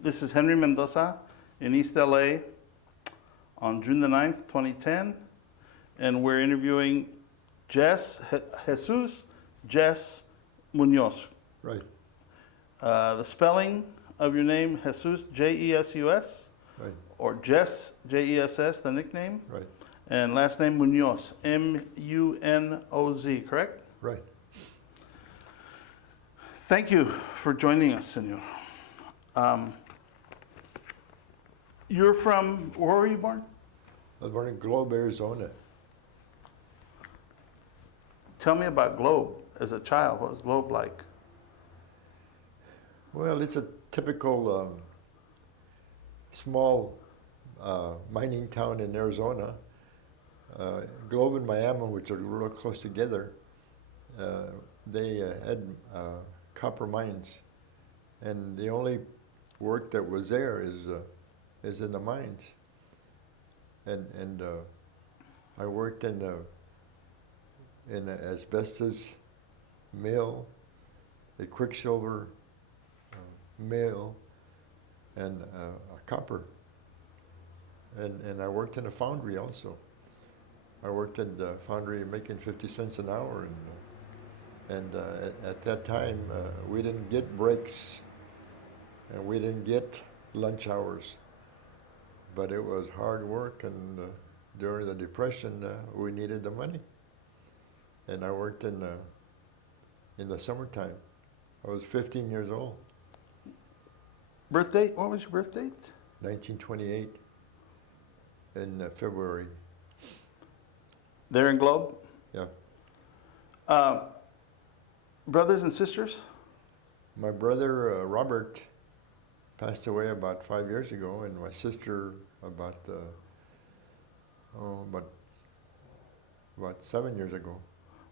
This is Henry Mendoza in East LA on June the 9th, 2010. And we're interviewing Jess Muñoz. Right. The spelling of your name, Jesus, J-E-S-U-S, Right. or Jess, J-E-S-S, the nickname, Right. and last name Muñoz, M-U-N-O-Z, correct? Right. Thank you for joining us, Senor. You're from, where were you born? I was born in Globe, Arizona. Tell me about Globe as a child. What was Globe like? Well, it's a typical small mining town in Arizona. Globe and Miami, which are real close together, they had copper mines, and the only work that was there is in the mines. And I worked in an asbestos mill, a quicksilver mill, and a copper. And I worked in a foundry also. I worked in the foundry making 50 cents an hour, and at that time we didn't get breaks, and we didn't get lunch hours, but it was hard work, and during the Depression we needed the money. And I worked in the summertime. I was 15 years old. Birth date? What was your birth date? 1928 in February. There in Globe? Yeah. Brothers and sisters? My brother Robert passed away about 5 years ago, and my sister about 7 years ago.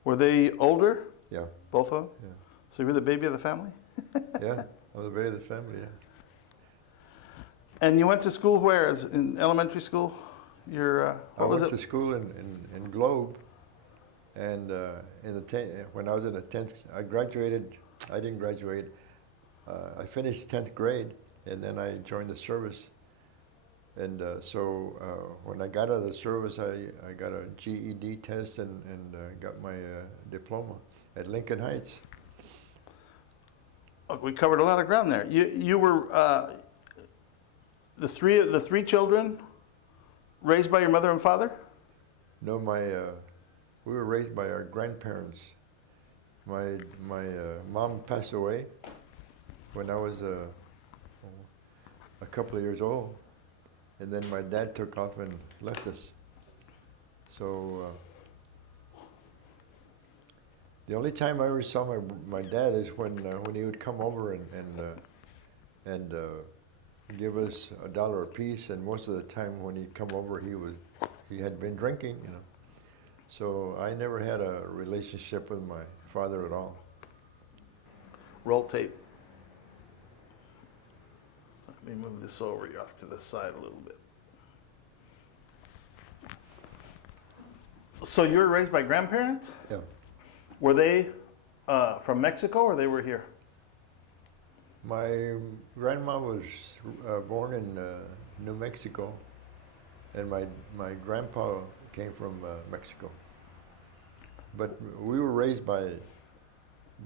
Were they older? Yeah. Both of them? Yeah. So you were the baby of the family? Yeah, I was the baby of the family, yeah. And you went to school where? In elementary school? I went to school in Globe, and when I was in the 10th, I graduated. I didn't graduate. I finished 10th grade, and then I joined the service. And so when I got out of the service, I got a GED test and got my diploma at Lincoln Heights. We covered a lot of ground there. You were the three children raised by your mother and father? No, we were raised by our grandparents. My mom passed away when I was a couple of years old, and then my dad took off and left us. So the only time I ever saw my dad is when he would come over and give us $1 a piece, and most of the time when he'd come over, he had been drinking, you know. So I never had a relationship with my father at all. Roll tape. Let me move this over you off to the side a little bit. So you were raised by grandparents? Yeah. Were they from Mexico, or they were here? My grandma was born in New Mexico, and my grandpa came from Mexico. But we were raised by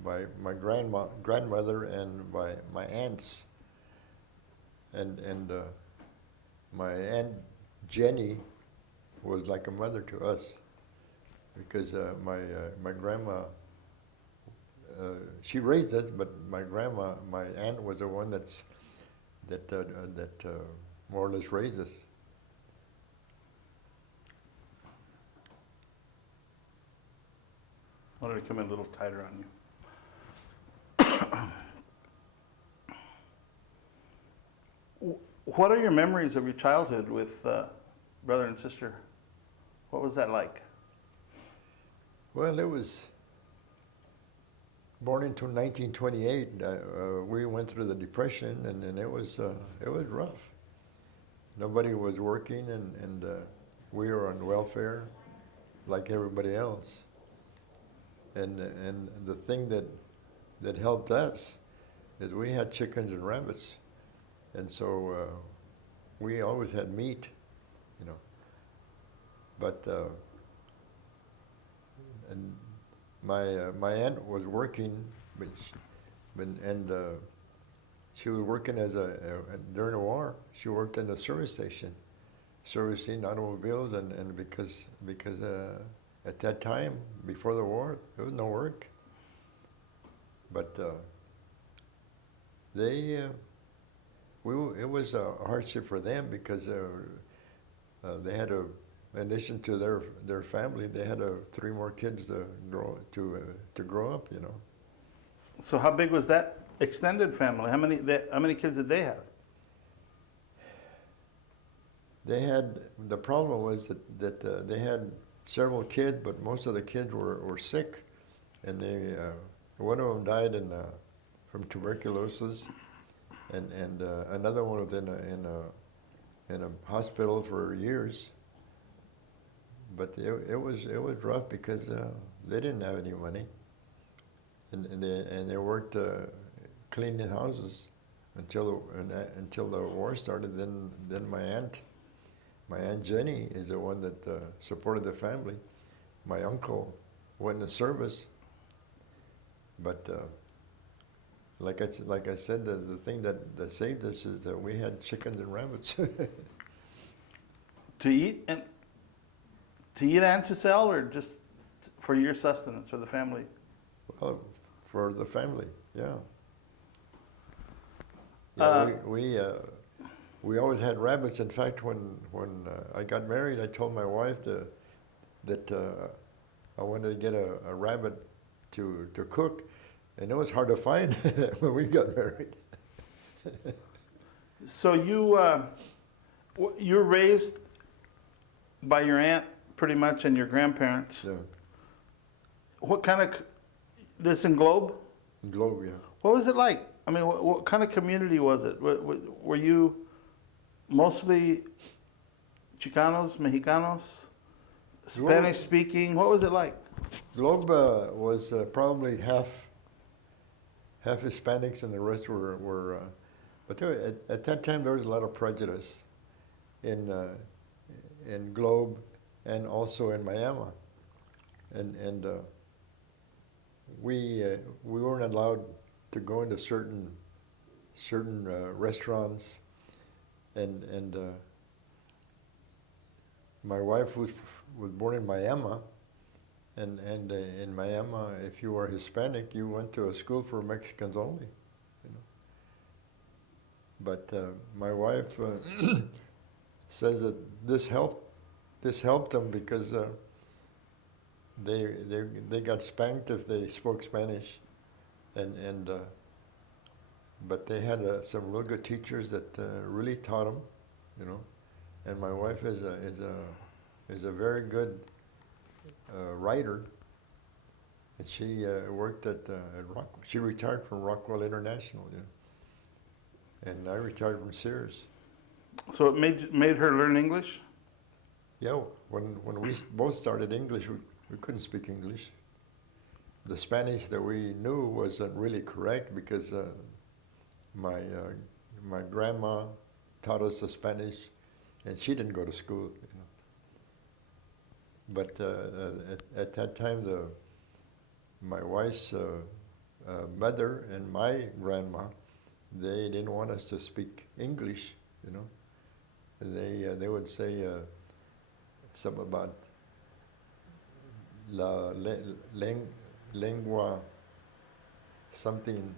my grandmother and by my aunts. And my Aunt Jenny was like a mother to us, because my grandma, she raised us, but my aunt was the one that more or less raised us. I wanted to come in a little tighter on you. What are your memories of your childhood with brother and sister? What was that like? Well, it was born into 1928. We went through the Depression, and it was rough. Nobody was working, and we were on welfare like everybody else. And the thing that helped us is we had chickens and rabbits. And so we always had meat, you know. But and my aunt was working, but she was working as during the war. She worked in the service station, servicing automobiles, and because at that time before the war there was no work. But it was a hardship for them because they had in addition to their family, they had 3 more kids to grow up, you know. So how big was that extended family? How many kids did they have? They had, the problem was that they had several kids, but most of the kids were sick, and one of them died from tuberculosis, and another one was in a hospital for years. But it was rough because they didn't have any money, and they worked cleaning houses until the war started. Then my aunt Jenny is the one that supported the family. My uncle went into service, but like I said, the thing that saved us is that we had chickens and rabbits. To eat and to sell, or just for your sustenance, for the family? Well, for the family, yeah. We always had rabbits. In fact, when I got married, I told my wife that I wanted to get a rabbit to cook, and it was hard to find when we got married. So you're raised by your aunt pretty much and your grandparents. Yeah. What kind of, this in Globe? Globe, yeah. What was it like? I mean, what kind of community was it? Were you mostly Chicanos, Mexicanos, Spanish speaking? What was it like? Globe was probably half Hispanics, and the rest were but at that time there was a lot of prejudice in Globe and also in Miami, and we weren't allowed to go into certain restaurants, and my wife was born in Miami, and in Miami, if you were Hispanic, you went to a school for Mexicans only, you know. But my wife says that this helped them because they got spanked if they spoke Spanish, and but they had some real good teachers that really taught them, you know. And my wife is a very good writer, and she worked at she retired from Rockwell International, yeah. And I retired from Sears. So it made her learn English? Yeah, when we both started English, we couldn't speak English. The Spanish that we knew wasn't really correct because my grandma taught us the Spanish, and she didn't go to school, you know. But at that time, my wife's mother and my grandma, they didn't want us to speak English, you know. They would say something about lengua, something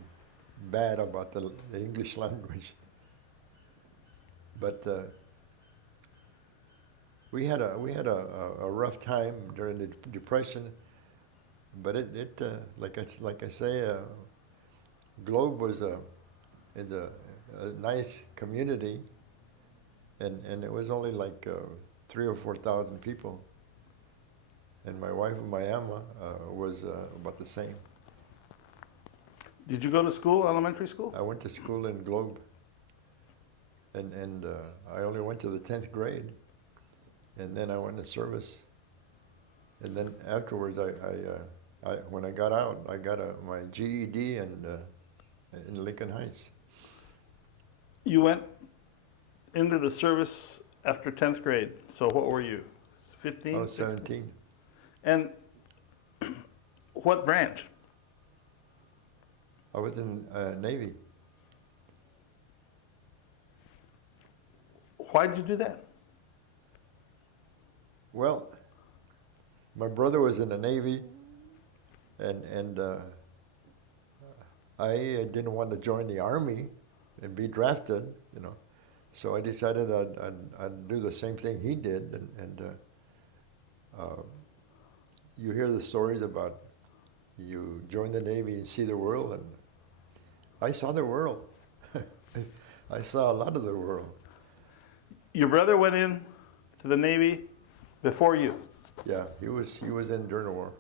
bad about the English language. But we had a rough time during the Depression. But it like I say, Globe is a nice community, and it was only like 3,000 or 4,000 people. And my wife in Miami was about the same. Did you go to school, elementary school? I went to school in Globe, and I only went to the 10th grade, and then I went to service. And then afterwards, when I got out, I got my GED in Lincoln Heights. You went into the service after 10th grade. So what were you? 15? I was 17. And what branch? I was in Navy. Why'd you do that? Well, my brother was in the Navy, and I didn't want to join the Army and be drafted, you know. So I decided I'd do the same thing he did, and you hear the stories about you join the Navy and see the world, and I saw the world. I saw a lot of the world. Your brother went in to the Navy before you. Yeah, he was in during the war.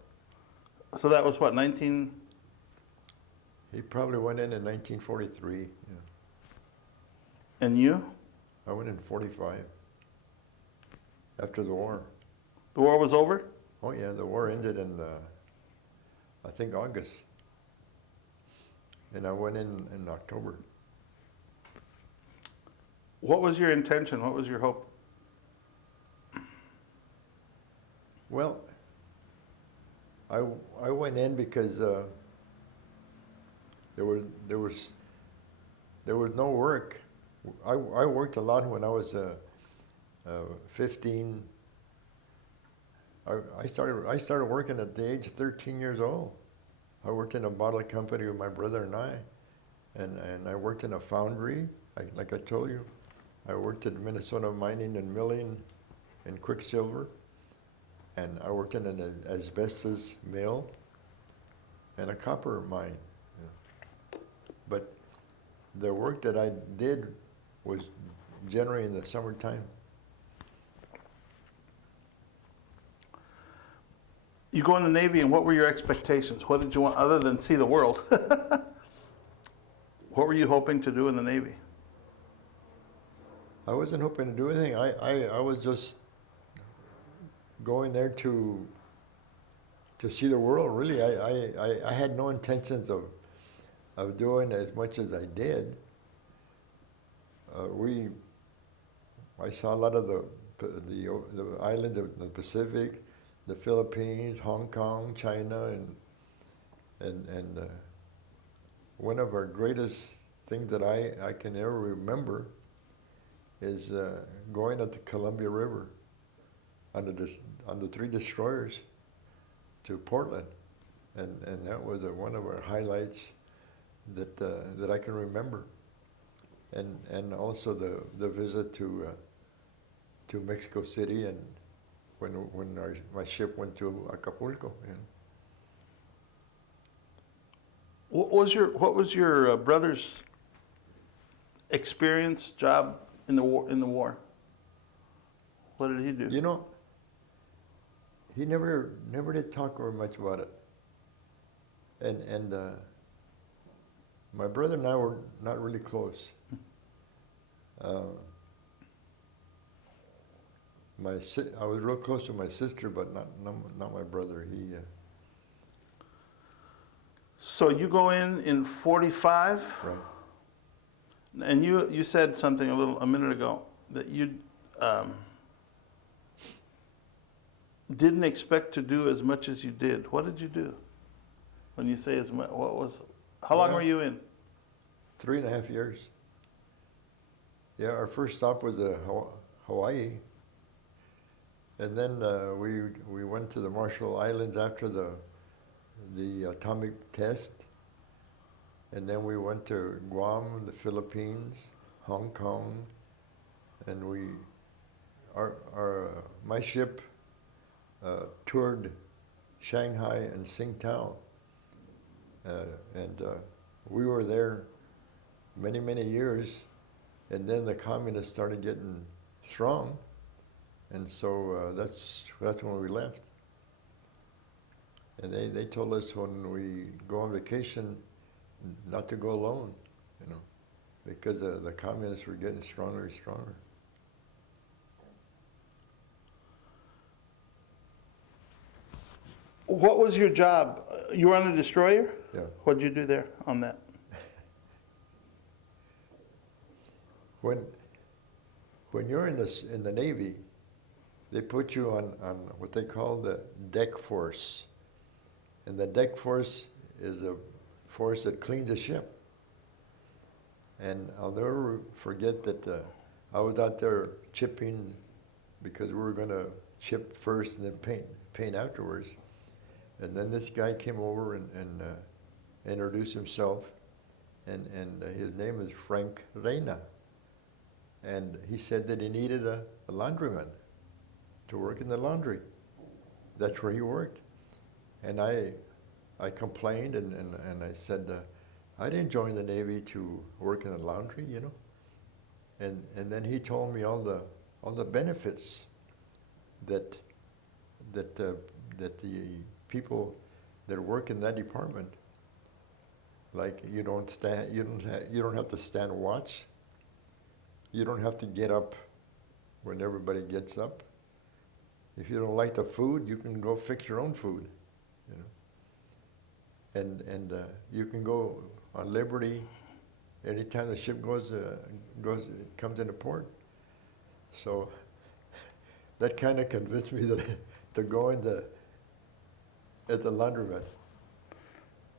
So that was what, 19? He probably went in 1943. Yeah. And you? I went in 45. After the war. The war was over? Oh yeah, the war ended in I think August. And I went in October. What was your intention? What was your hope? Well, I went in because there was no work. I worked a lot when I was 15. I started working at the age of 13 years old. I worked in a bottle company with my brother and I, and I worked in a foundry, like I told you. I worked at Minnesota Mining and Milling in Quicksilver, and I worked in an asbestos mill and a copper mine. Yeah. But the work that I did was generally in the summertime. You go in the Navy, and what were your expectations? What did you want other than see the world? What were you hoping to do in the Navy? I wasn't hoping to do anything. I was just going there to see the world, really. I had no intentions of doing as much as I did. I saw a lot of the islands of the Pacific, the Philippines, Hong Kong, China, and one of our greatest things that I can ever remember is going up the Columbia River on the 3 destroyers to Portland, and that was one of our highlights that I can remember, and also the visit to Mexico City, and when my ship went to Acapulco. You know. What was your brother's experience, job in the war? What did he do? You know, he never did talk very much about it. And my brother and I were not really close. I was real close to my sister, but not my brother. So you go in 45, Right. and you said something a minute ago that you didn't expect to do as much as you did. What did you do? When you say as much, how long were you in? 3.5 years. Yeah, our first stop was Hawaii. And then we went to the Marshall Islands after the atomic test. And then we went to Guam, the Philippines, Hong Kong, and my ship toured Shanghai and Tsingtao. And we were there many years, and then the communists started getting strong, and so that's when we left. And they told us when we go on vacation not to go alone, you know, because the communists were getting stronger and stronger. What was your job? You were on a destroyer? Yeah. What did you do there on that? when you're in the Navy, they put you on what they call the deck force. And the deck force is a force that cleans a ship. And I'll never forget that I was out there chipping because we were going to chip first and then paint afterwards. And then this guy came over and introduced himself, and his name is Frank Reina. And he said that he needed a laundryman to work in the laundry. That's where he worked. And I complained and I said, I didn't join the Navy to work in the laundry, you know. And then he told me all the benefits that the people that work in that department, like you don't have to stand watch. You don't have to get up when everybody gets up. If you don't like the food, you can go fix your own food, you know. And you can go on liberty anytime the ship comes into port. So that kind of convinced me to go at the laundromat.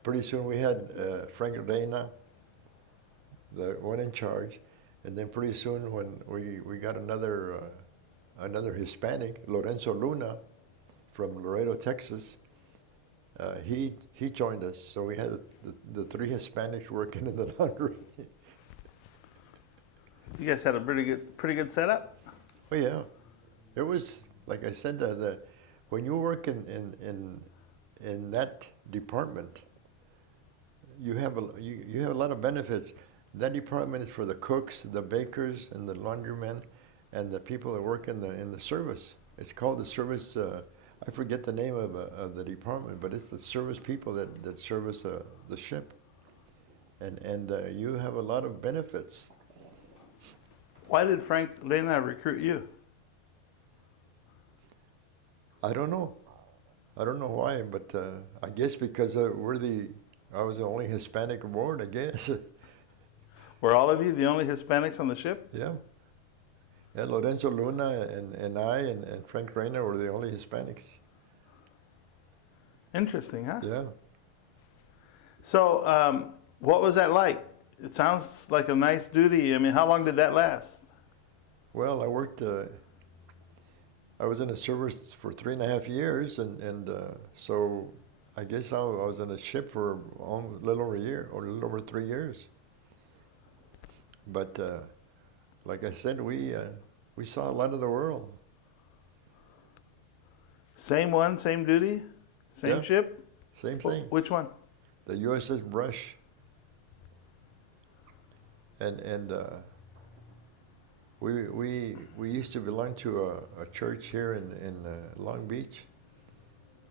Pretty soon we had Frank Reina, the one in charge, and then pretty soon when we got another Hispanic, Lorenzo Luna, from Laredo, Texas, he joined us. So we had the three Hispanics working in the laundry. You guys had a pretty good setup. Oh yeah, it was like I said. When you work in that department, you have a lot of benefits. That department is for the cooks, the bakers, and the laundrymen, and the people that work in the service. It's called the service. I forget the name of the department, but it's the service people that service the ship, and you have a lot of benefits. Why did Frank Reina recruit you? I don't know. I don't know why, but I guess because I was the only Hispanic aboard, I guess. Were all of you the only Hispanics on the ship? Yeah. Yeah, Lorenzo Luna and I and Frank Reina were the only Hispanics. Interesting, huh? Yeah. So, what was that like? It sounds like a nice duty. I mean, how long did that last? Well, I worked. I was in the service for 3.5 years, and so I guess I was on a ship for a little over a year, or a little over 3 years. But like I said, we saw a lot of the world. Same one, same duty, same Yeah. ship? Same thing. Which one? The USS Brush. And we used to belong to a church here in Long Beach,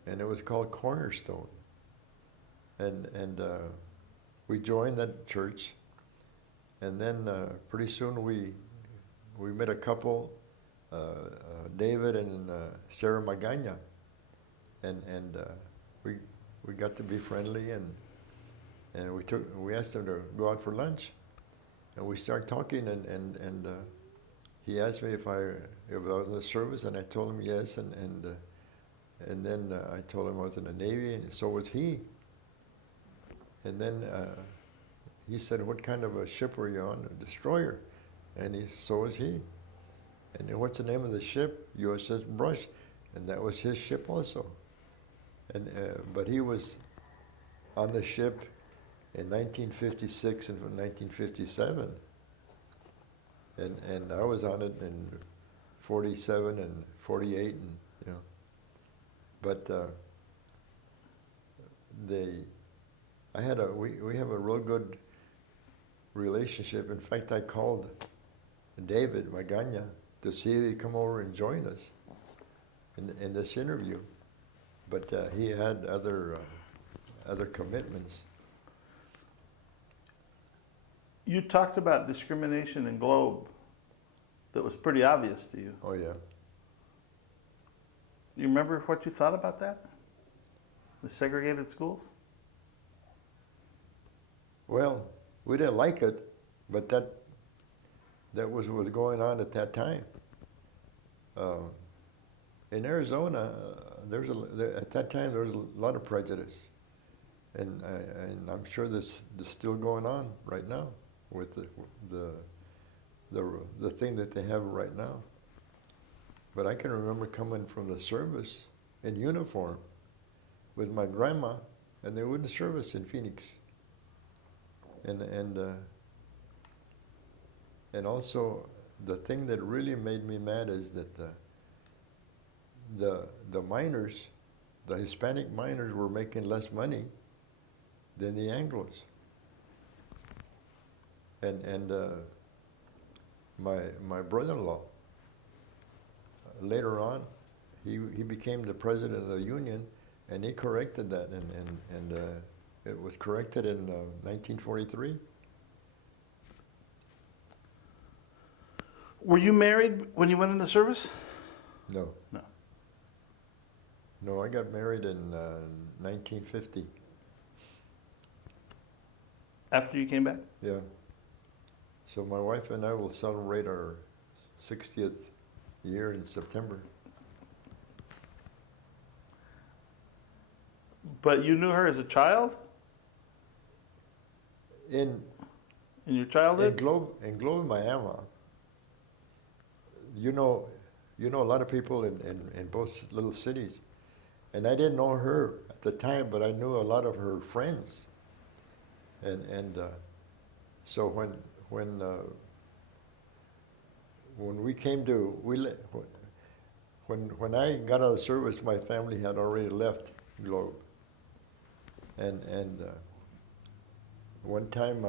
and it was called Cornerstone. And we joined that church, and then pretty soon we met a couple, David and Sarah Magana, and we got to be friendly, and we asked them to go out for lunch, and we started talking, and he asked me if I was in the service, and I told him yes, and then I told him I was in the Navy, and so was he. And then he said, "What kind of a ship were you on?" "A destroyer." And so was he. And then, "What's the name of the ship?" "USS Brush." And that was his ship also. And but he was on the ship in 1956 and from 1957. And I was on it in 47 and 48, and you know. But we have a real good relationship. In fact, I called David Magana to see if he'd come over and join us in this interview, but he had other commitments. You talked about discrimination in Globe that was pretty obvious to you. Oh yeah. You remember what you thought about that? The segregated schools? Well, we didn't like it, but that was going on at that time. In Arizona, at that time there was a lot of prejudice, and I'm sure this is still going on right now with the thing that they have right now. But I can remember coming from the service in uniform with my grandma, and they wouldn't serve us in Phoenix. And also the thing that really made me mad is that the miners, the Hispanic miners, were making less money than the Anglos. And my brother-in-law, later on, he became the president of the union, and he corrected that, and it was corrected in 1943. Were you married when you went into service? No. No. No, I got married in 1950. After you came back? Yeah. So my wife and I will celebrate our 60th year in September. But you knew her as a child? In your childhood? in Globe, Miami, you know a lot of people in both little cities. And I didn't know her at the time, but I knew a lot of her friends. And so when we came to, when I got out of service, my family had already left Globe. And one time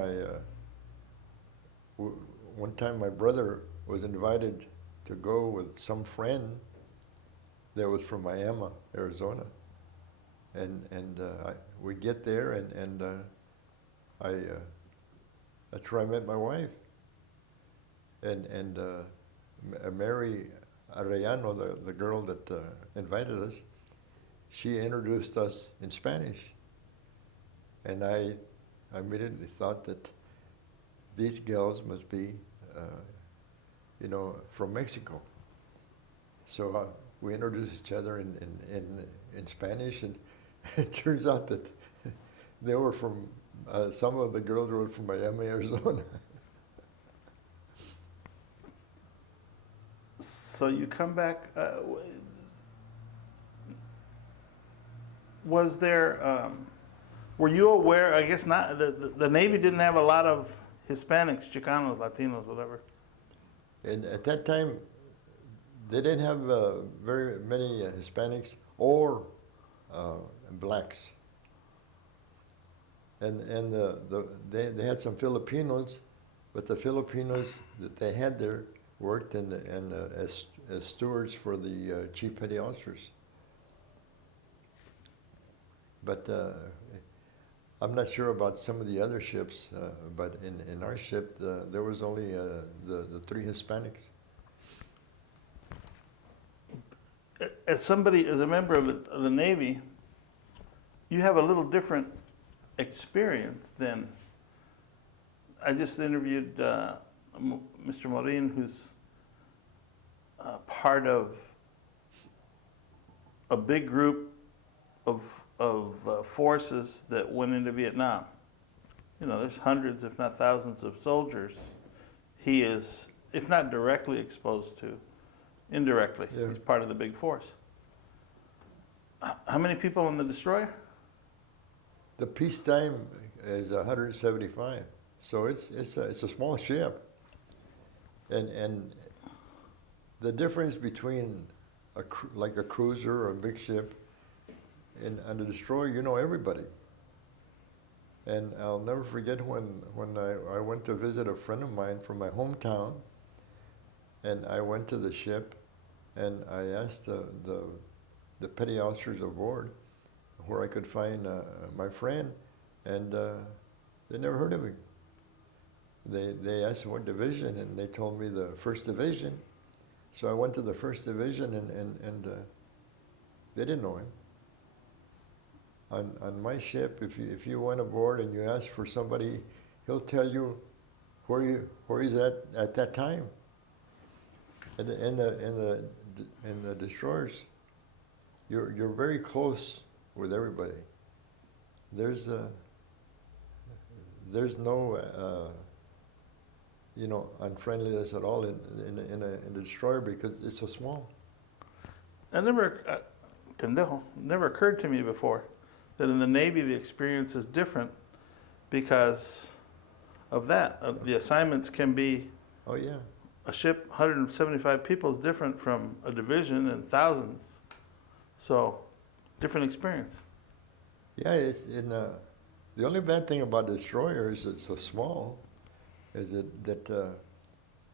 my brother was invited to go with some friend that was from Miami, Arizona, and we get there, and that's where I met my wife, and Mary Arellano, the girl that invited us, she introduced us in Spanish, and I immediately thought that these girls must be, from Mexico. So we introduced each other in Spanish, and it turns out that they were from, some of the girls were from Miami, Arizona. So you come back, was there, were you aware, I guess not, the Navy didn't have a lot of Hispanics, Chicanos, Latinos, whatever. And at that time, they didn't have very many Hispanics or blacks. And they had some Filipinos, but the Filipinos that they had there worked as stewards for the chief petty officers. But I'm not sure about some of the other ships, but in our ship, there was only the 3 Hispanics. As a member of the Navy, you have a little different experience than, I just interviewed Mr. Morin, who's part of a big group of forces that went into Vietnam. You know, there's hundreds, if not thousands, of soldiers he is, if not directly exposed to, indirectly. Yeah. He's part of the big force. How many people on the destroyer? The peacetime is 175, so it's a small ship, and the difference between like a cruiser or a big ship and the destroyer, you know everybody. And I'll never forget when I went to visit a friend of mine from my hometown, and I went to the ship, and I asked the petty officers aboard where I could find my friend, and they never heard of him. They asked what division, and they told me the 1st Division. So I went to the 1st Division, and they didn't know him. On my ship, if you went aboard and you asked for somebody, he'll tell you where he's at that time. In the destroyers, you're very close with everybody. There's no unfriendliness at all in a destroyer because it's so small. It never occurred to me before that in the Navy the experience is different because of that. The assignments can be, Oh yeah. a ship, 175 people is different from a division and thousands. So, different experience. Yeah, it's the only bad thing about destroyer is it's so small, is that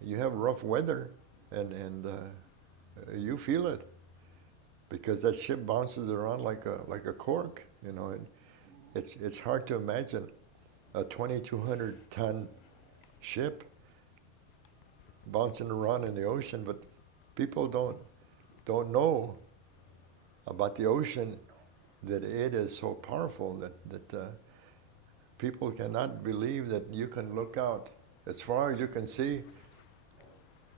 you have rough weather and you feel it because that ship bounces around like a cork, you know. It's hard to imagine a 2,200 ton ship bouncing around in the ocean, but people don't know about the ocean, that it is so powerful that people cannot believe that you can look out as far as you can see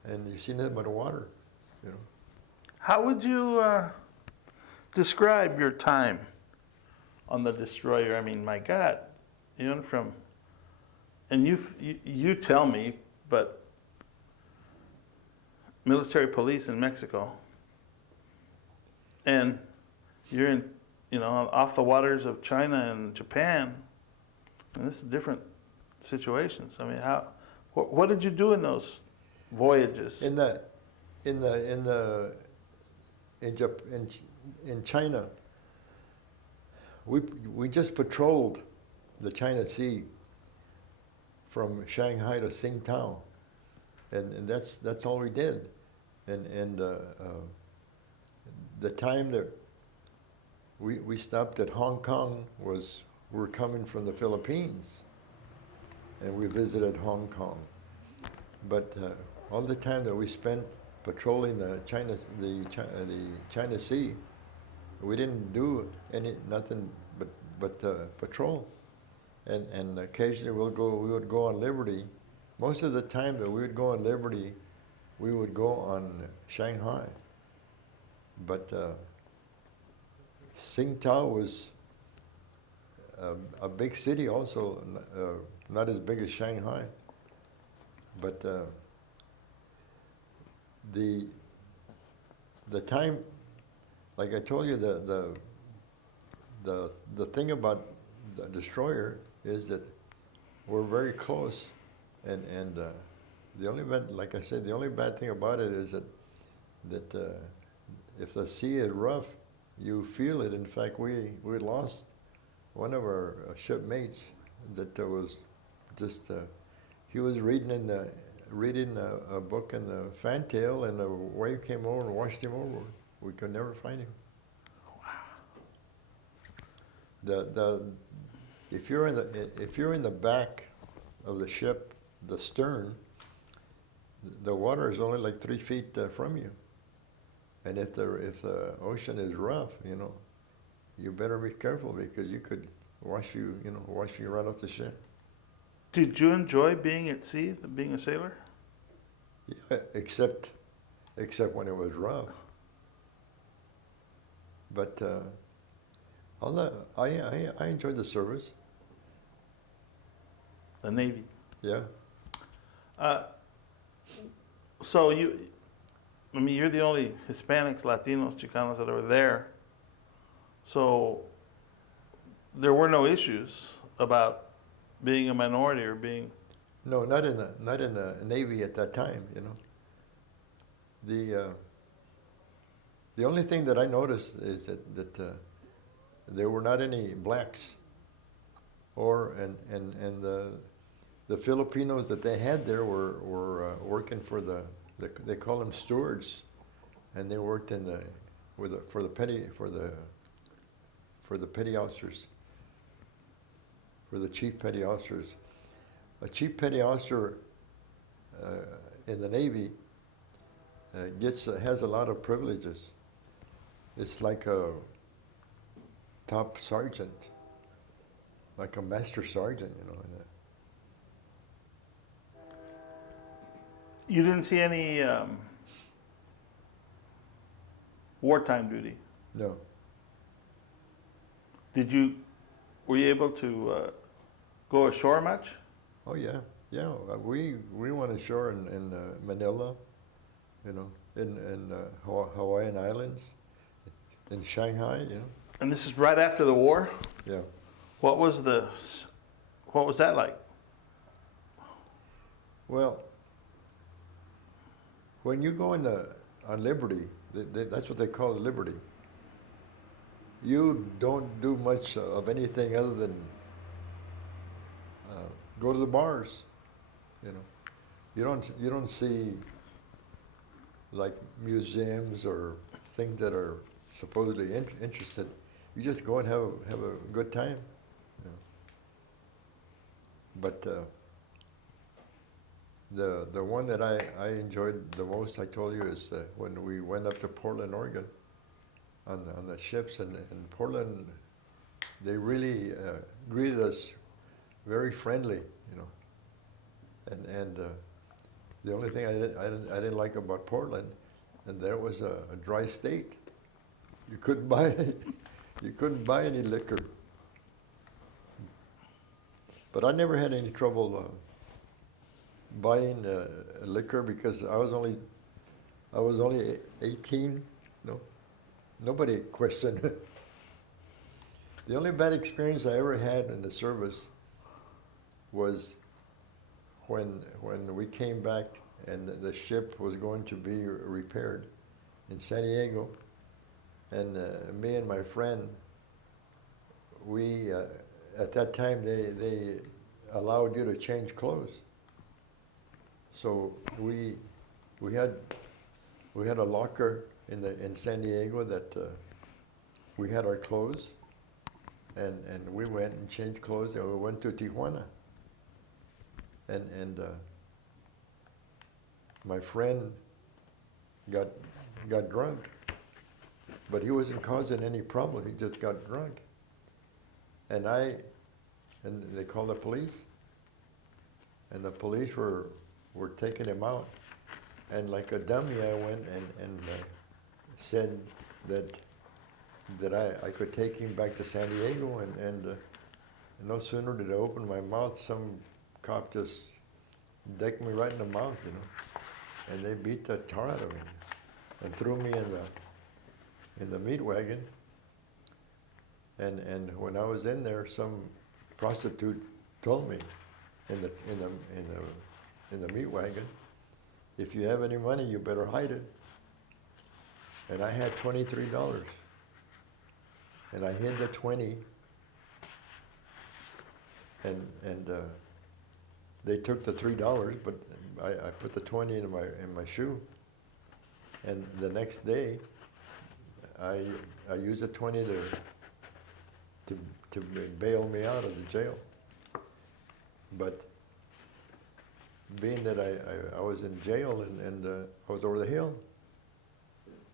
and you see nothing but water, you know. How would you describe your time on the destroyer? I mean, my God, you went from, and you tell me, but military police in Mexico, and you're in, off the waters of China and Japan, and this is different situations. I mean, what did you do in those voyages? In China, we just patrolled the China Sea from Shanghai to Tsingtao, and that's all we did. And the time that we stopped at Hong Kong we're coming from the Philippines, and we visited Hong Kong. But all the time that we spent patrolling the China Sea, we didn't do nothing but patrol, and occasionally we would go on Liberty. Most of the time that we would go on Liberty, we would go on Shanghai. But Tsingtao was a big city also, not as big as Shanghai. But the time, like I told you, the thing about the destroyer is that we're very close, and the only bad, like I said, the only bad thing about it is that if the sea is rough, you feel it. In fact, we lost one of our shipmates that was just he was reading a book in the fantail, and a wave came over and washed him over. We could never find him. If you're in the back of the ship, the stern, the water is only like 3 feet from you, and if the ocean is rough, you better be careful because you could wash you right off the ship. Did you enjoy being at sea, being a sailor? Yeah, except when it was rough. But I enjoyed the service. The Navy. Yeah. So you're the only Hispanics, Latinos, Chicanos that were there. So there were no issues about being a minority or being. No, not in the Navy at that time. The only thing that I noticed is that there were not any blacks, and the Filipinos that they had there were working for they call them stewards, and they worked for the petty officers, for the chief petty officers. A chief petty officer in the Navy has a lot of privileges. It's like a top sergeant, like a master sergeant, You didn't see any wartime duty. No. Were you able to go ashore much? Oh yeah, yeah. We went ashore in Manila, you know, in Hawaiian Islands, in Shanghai, you know. And this is right after the war? Yeah. What was that like? Well, when you go on Liberty, that's what they call Liberty. You don't do much of anything other than go to the bars, you know. You don't see like museums or things that are supposedly interested. You just go and have a good time, you know. But the one that I enjoyed the most, I told you, is when we went up to Portland, Oregon, on the ships, and in Portland, they really greeted us very friendly, you know. And the only thing I didn't like about Portland, and there was a dry state. You couldn't buy any liquor. But I never had any trouble buying liquor because I was only 18. No, nobody questioned it. The only bad experience I ever had in the service was when we came back and the ship was going to be repaired in San Diego, and me and my friend, we at that time they allowed you to change clothes. So we had a locker in San Diego that we had our clothes, and we went and changed clothes, and we went to Tijuana. And my friend got drunk, but he wasn't causing any problem. He just got drunk, and they called the police, and the police were taking him out, and like a dummy, I went and said that I could take him back to San Diego, and no sooner did I open my mouth, some cop just decked me right in the mouth, you know, and they beat the tar out of me and threw me in the meat wagon. And when I was in there, some prostitute told me in the meat wagon, if you have any money, you better hide it. And I had $23, and I hid the 20, and they took the $3, but I put the 20 in my shoe. And the next day, I used the 20 to bail me out of the jail. But being that I was in jail and I was over the hill,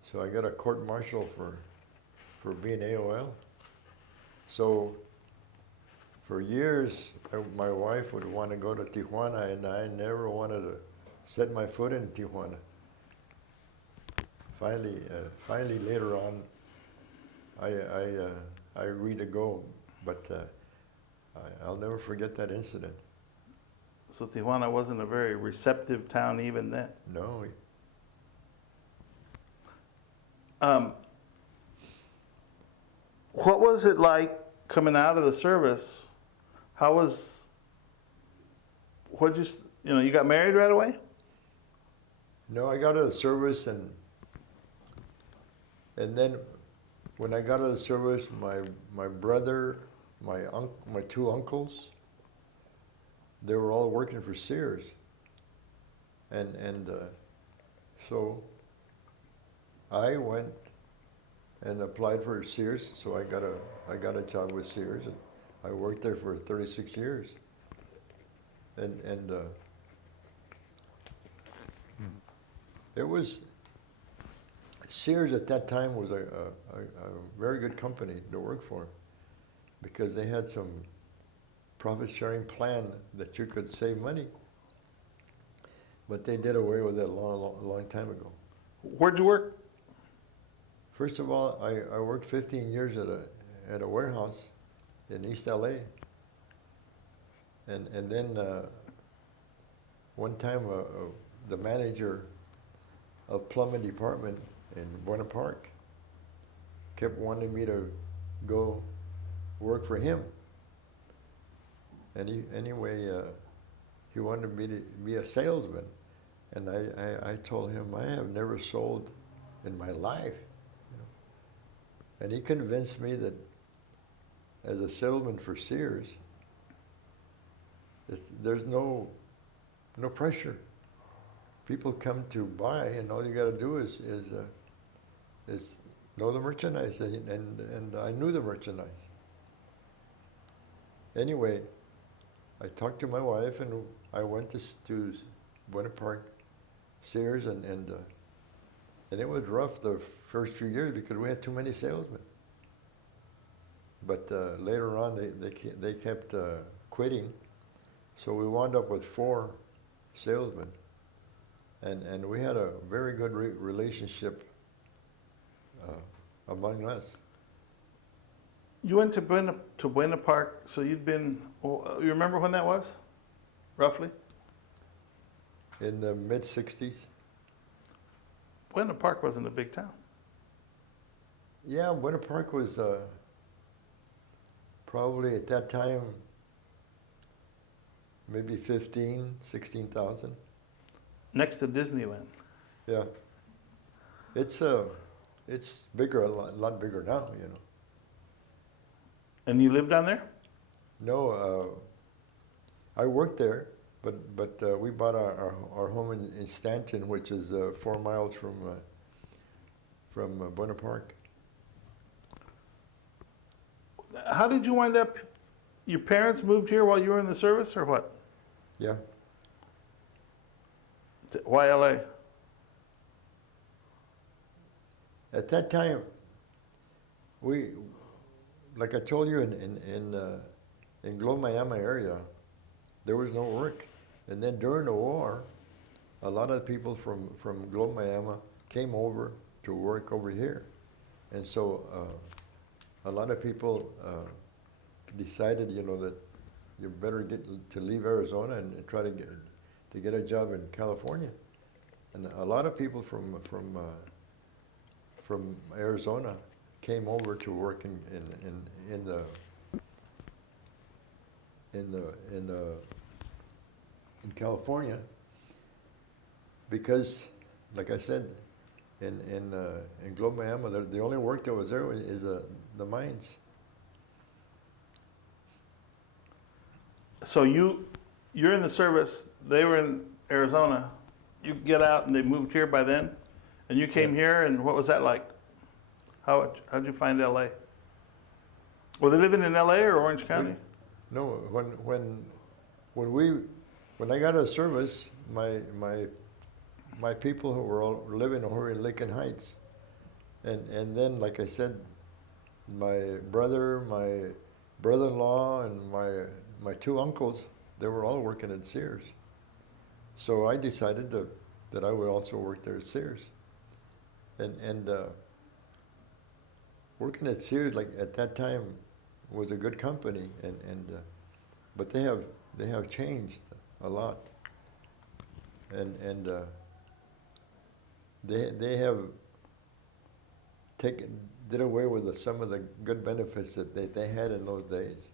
so I got a court martial for being AOL. So for years, my wife would want to go to Tijuana, and I never wanted to set my foot in Tijuana. Finally, later on, I agreed to go, but I'll never forget that incident. So Tijuana wasn't a very receptive town even then. No. What was it like coming out of the service? You got married right away? No, I got out of the service, and then when I got out of the service, my brother, my two uncles, they were all working for Sears, and so I went and applied for Sears. So I got a job with Sears, and I worked there for 36 years. And it was, Sears at that time was a very good company to work for, because they had some profit sharing plan that you could save money. But they did away with it a long time ago. Where'd you work? First of all, I worked 15 years at a warehouse in East LA. And then one time the manager of plumbing department in Buena Park kept wanting me to go work for him. And he wanted me to be a salesman. And I told him, I have never sold in my life. And he convinced me that as a salesman for Sears, there's no pressure. People come to buy, and all you got to do is know the merchandise, and I knew the merchandise. Anyway, I talked to my wife, and I went to Buena Park Sears, and it was rough the first few years because we had too many salesmen. But later on, they kept quitting, so we wound up with 4 salesmen, and we had a very good relationship among us. You went to Buena Park, so you'd been, you remember when that was, roughly? In the mid-'60s. Buena Park wasn't a big town. Yeah, Buena Park was probably at that time maybe 16,000. Next to Disneyland. Yeah. It's bigger, a lot bigger now, And you lived down there? No, I worked there, but we bought our home in Stanton, which is 4 miles from Buena Park. How did you wind up, your parents moved here while you were in the service, or what? Yeah. Why LA? At that time, like I told you, in Globe, Miami area, there was no work. And then during the war, a lot of people from Globe, Miami came over to work over here. And so a lot of people decided, that you better get to leave Arizona and try to get a job in California. And a lot of people from Arizona came over to work in California, because, like I said, in Globe, Miami, the only work that was there is the mines. So you're in the service, they were in Arizona, you get out and they moved here by then, and you came here, and what was that like? How'd you find LA? Were they living in LA or Orange County? No, when I got out of service, my people who were all living over in Lincoln Heights, and then, like I said, my brother, my brother-in-law, and my 2 uncles, they were all working at Sears. So I decided that I would also work there at Sears, and working at Sears, like at that time, was a good company, but they have changed a lot, and they have did away with some of the good benefits that they had in those days.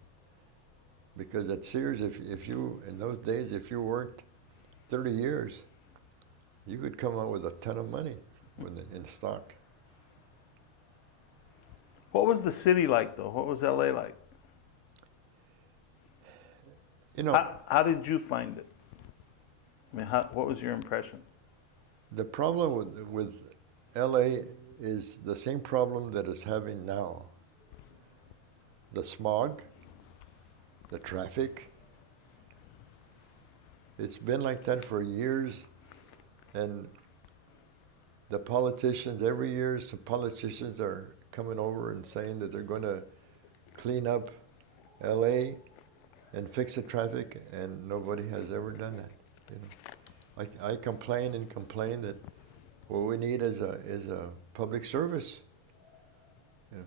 Because at Sears, in those days, if you worked 30 years, you could come out with a ton of money in stock. What was the city like, though? What was LA like? How did you find it? I mean, what was your impression? The problem with LA is the same problem that it's having now. The smog, the traffic. It's been like that for years, and the politicians, every year some politicians are coming over and saying that they're going to clean up LA and fix the traffic, and nobody has ever done that. I complain and complain that what we need is a public service. Yeah.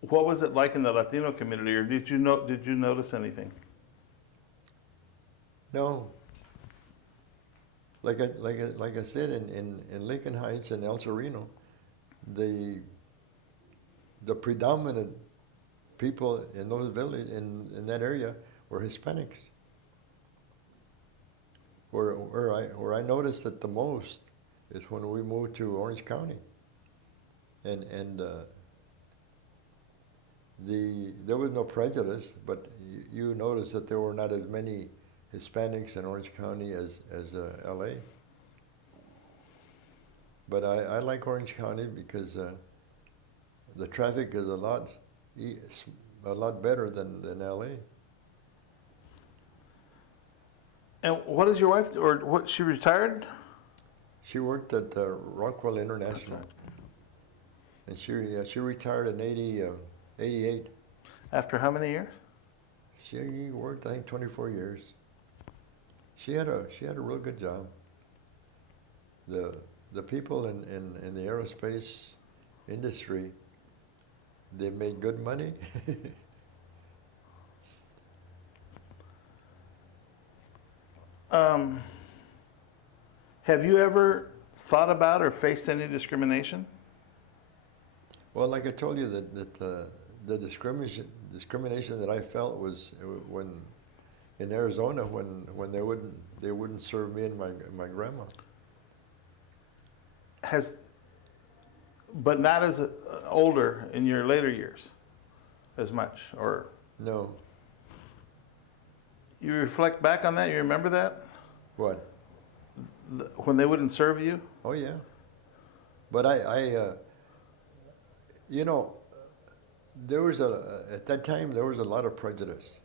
What was it like in the Latino community, or did you notice anything? No. Like I said, in Lincoln Heights and El Sereno, the predominant people in those villages in that area were Hispanics. Where I noticed it the most is when we moved to Orange County, and there was no prejudice, but you noticed that there were not as many Hispanics in Orange County as LA. But I like Orange County because the traffic is a lot better than LA. And what does your wife do, or what? She retired? She worked at Rockwell International, and she retired in 88. After how many years? She worked, I think, 24 years. She had a real good job. The people in the aerospace industry, they made good money. Have you ever thought about or faced any discrimination? Well, like I told you, that the discrimination that I felt was when in Arizona when they wouldn't serve me and my grandma. But not as older in your later years, as much, or No. you reflect back on that. You remember that What? when they wouldn't serve you. Oh yeah. But I you know, there was at that time there was a lot of prejudice,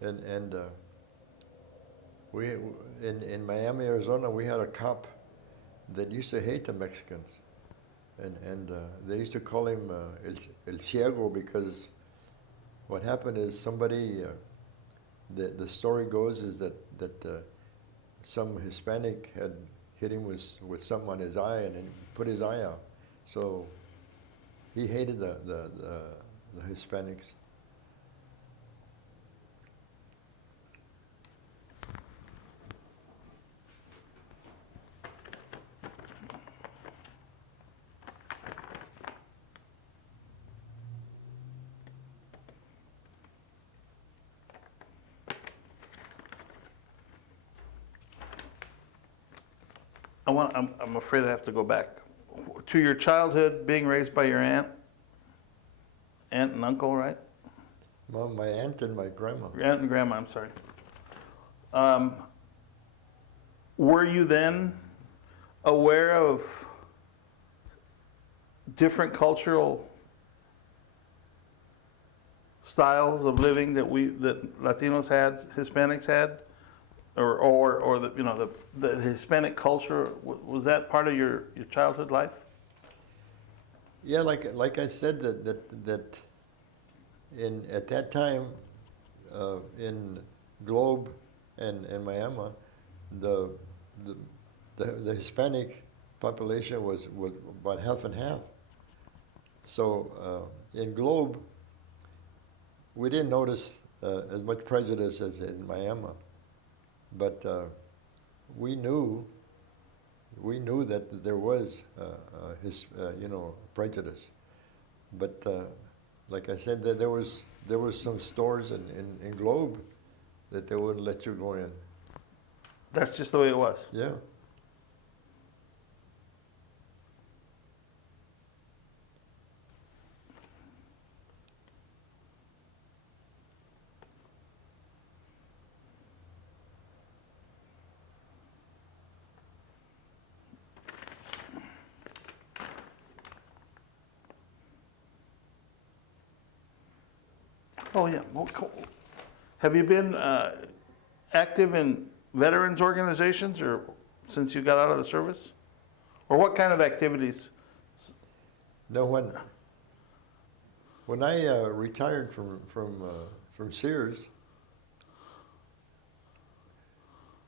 and we in Miami, Arizona, we had a cop that used to hate the Mexicans, and they used to call him El Ciego, because what happened is somebody the story goes is that some Hispanic had hit him with something on his eye and then put his eye out, so he hated the Hispanics. I'm afraid I have to go back to your childhood, being raised by your aunt and uncle, right? Well, my aunt and my grandma. Your aunt and grandma, I'm sorry. Were you then aware of different cultural styles of living that Latinos had, Hispanics had, or the Hispanic culture? Was that part of your childhood life? Yeah, like I said, that at that time in Globe and Miami, the Hispanic population was about half and half. So in Globe, we didn't notice as much prejudice as in Miami, but we knew that there was prejudice. But like I said, there was some stores in Globe that they wouldn't let you go in. That's just the way it was. Yeah. Oh, yeah. Well, have you been active in veterans organizations or since you got out of the service? Or what kind of activities? No, when I retired from Sears,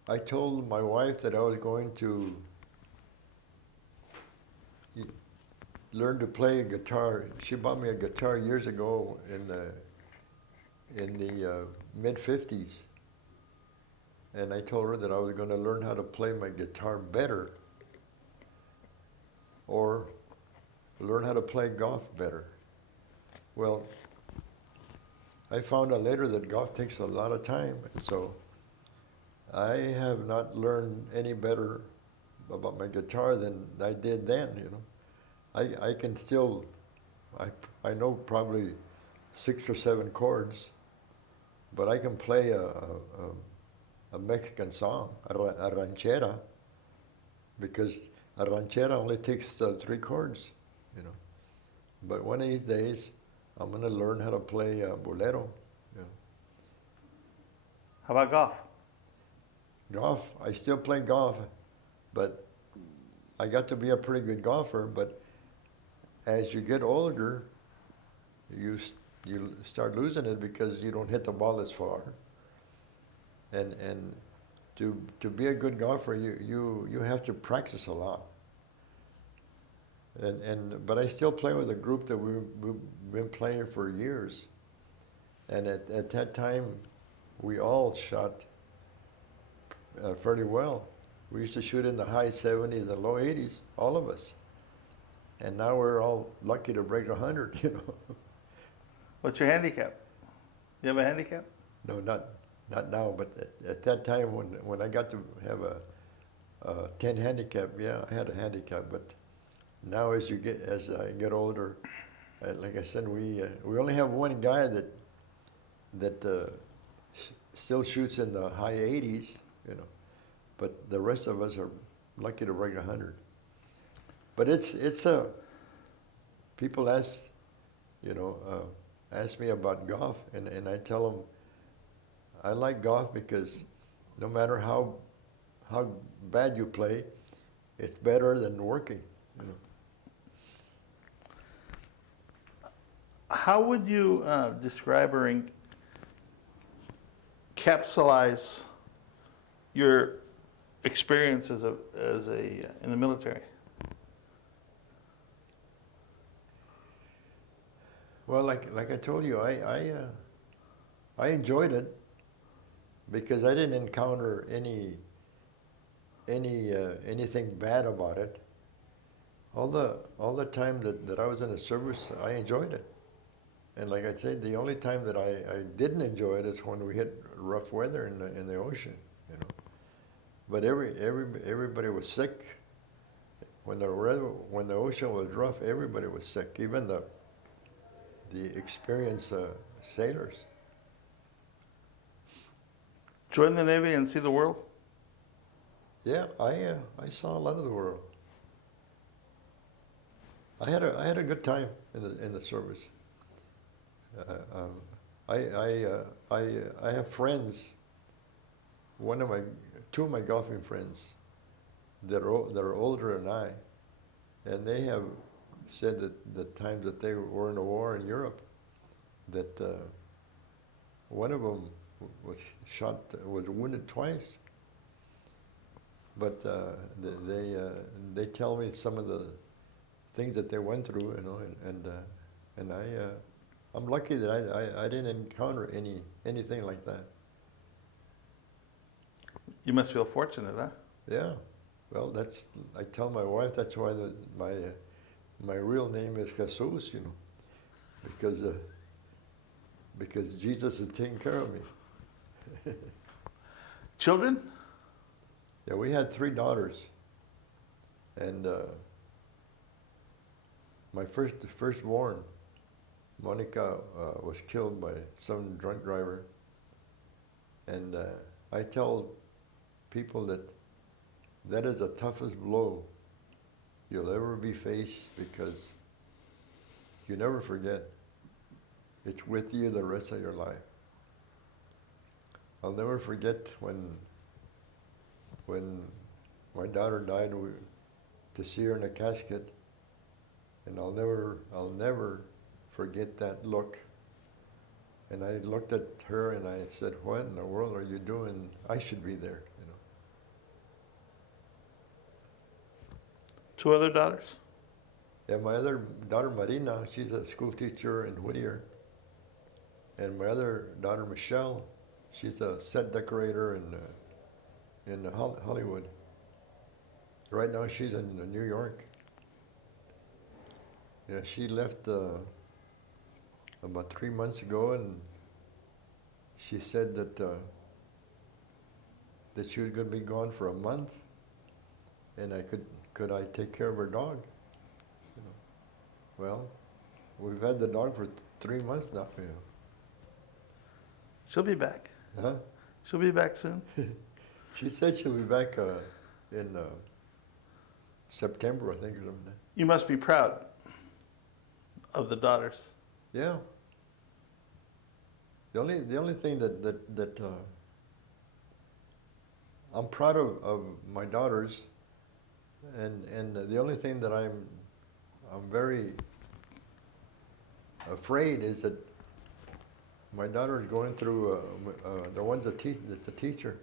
I told my wife that I was going to learn to play guitar. She bought me a guitar years ago in the mid-50s. And I told her that I was going to learn how to play my guitar better or learn how to play golf better. Well, I found out later that golf takes a lot of time, so I have not learned any better about my guitar than I did then, you know. I can still, I know probably 6 or 7 chords, but I can play a Mexican song, a ranchera, because a ranchera only takes 3 chords, you know. But one of these days, I'm going to learn how to play bolero. You know. How about golf? Golf, I still play golf, but I got to be a pretty good golfer. But as you get older, you start losing it because you don't hit the ball as far. And to be a good golfer, you have to practice a lot. But I still play with a group that we've been playing for years. And at that time, we all shot fairly well. We used to shoot in the high 70s and low 80s, all of us. And now we're all lucky to break 100, you know. What's your handicap? You have a handicap? No, not now, but at that time when I got to have a 10 handicap, yeah, I had a handicap. But now as I get older, like I said, we only have one guy that still shoots in the high 80s, you know. But the rest of us are lucky to break 100. But it's people ask me about golf, and I tell them I like golf because no matter how bad you play, it's better than working. You know. How would you describe or capsulize your experience in the military? Well, like I told you, I enjoyed it because I didn't encounter anything bad about it. All the time that I was in the service, I enjoyed it. And like I said, the only time that I didn't enjoy it is when we hit rough weather in the ocean, you know. But everybody was sick. When the ocean was rough, everybody was sick, even the experienced sailors. Join the Navy and see the world? Yeah, I saw a lot of the world. I had a good time in the service. I have friends. Two of my golfing friends that are older than I, and they have said that the times that they were in a war in Europe, that one of them was wounded twice. But they tell me some of the things that they went through, you know, and I'm lucky that I didn't encounter anything like that. You must feel fortunate, huh? Yeah, well, I tell my wife that's why my real name is Jesus, you know, because Jesus is taking care of me. Children? Yeah, we had 3 daughters, and my firstborn, Monica, was killed by some drunk driver, and I tell people that is the toughest blow you'll ever be faced, because you never forget. It's with you the rest of your life. I'll never forget when my daughter died, to see her in a casket, and I'll never forget that look. And I looked at her and I said, "What in the world are you doing? I should be there." You know. 2 other daughters? And my other daughter, Marina, she's a school teacher in Whittier. And my other daughter, Michelle, she's a set decorator in Hollywood. Right now, she's in New York. Yeah, she left about 3 months ago, and she said that she was going to be gone for a month, and could I take care of her dog? You know. Well, we've had the dog for 3 months now. You know. She'll be back. Huh? She'll be back soon. She said she'll be back in September, I think, or something. You must be proud of the daughters. Yeah. The only thing that I'm proud of my daughters, and the only thing that I'm very afraid is that my daughter is going through the one's that's a teacher.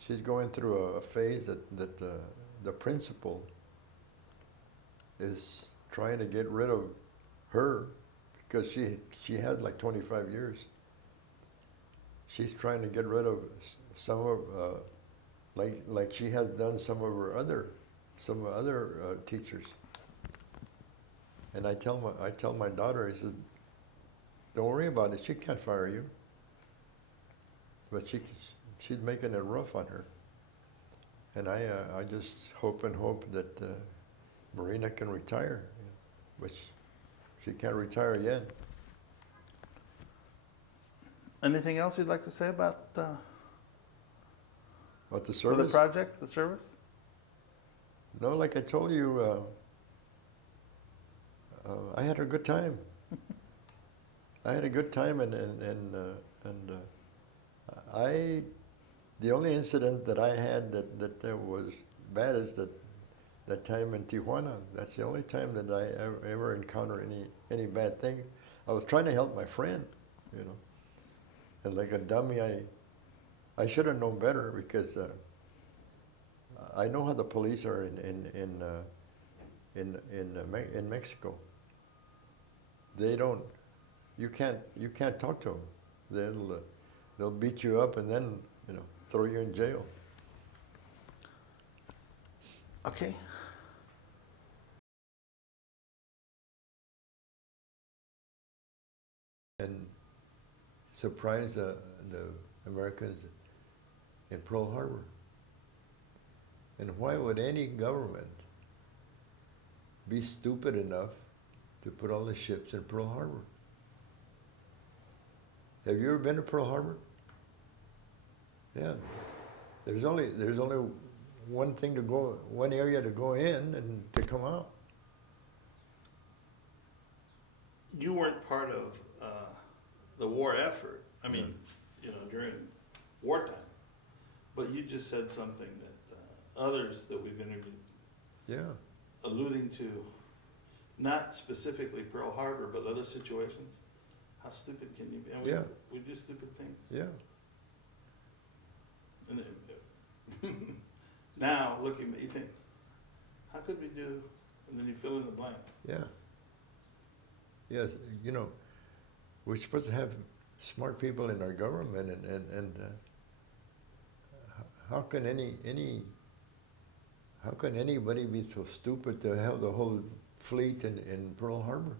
She's going through a phase that the principal is trying to get rid of her because she had like 25 years. She's trying to get rid of some of like she has done some of her other teachers. And I tell my daughter, I said, don't worry about it. She can't fire you. But she's making it rough on her. And I just hope that Marina can retire, but she can't retire yet. Anything else you'd like to say about But the for service? the project, the service? No, like I told you, I had a good time. I had a good time, and the only incident that I had that was bad is that time in Tijuana. That's the only time that I ever encountered any bad thing. I was trying to help my friend, you know, and like a dummy, I should have known better because I know how the police are in Mexico. They don't. You can't talk to them. They'll beat you up and then throw you in jail. Okay. And surprise the Americans in Pearl Harbor. And why would any government be stupid enough to put all the ships in Pearl Harbor? Have you ever been to Pearl Harbor? Yeah. There's only one thing to go, one area to go in and to come out. You weren't part of the war effort. I mean, during wartime. But you just said something that others that we've interviewed, alluding to, not specifically Pearl Harbor, but other situations. How stupid can you be? And we do stupid things. Yeah. And then, now, looking at you think, how could we do? And then you fill in the blank. Yeah. Yes, we're supposed to have smart people in our government, and how can anybody be so stupid to have the whole fleet in Pearl Harbor?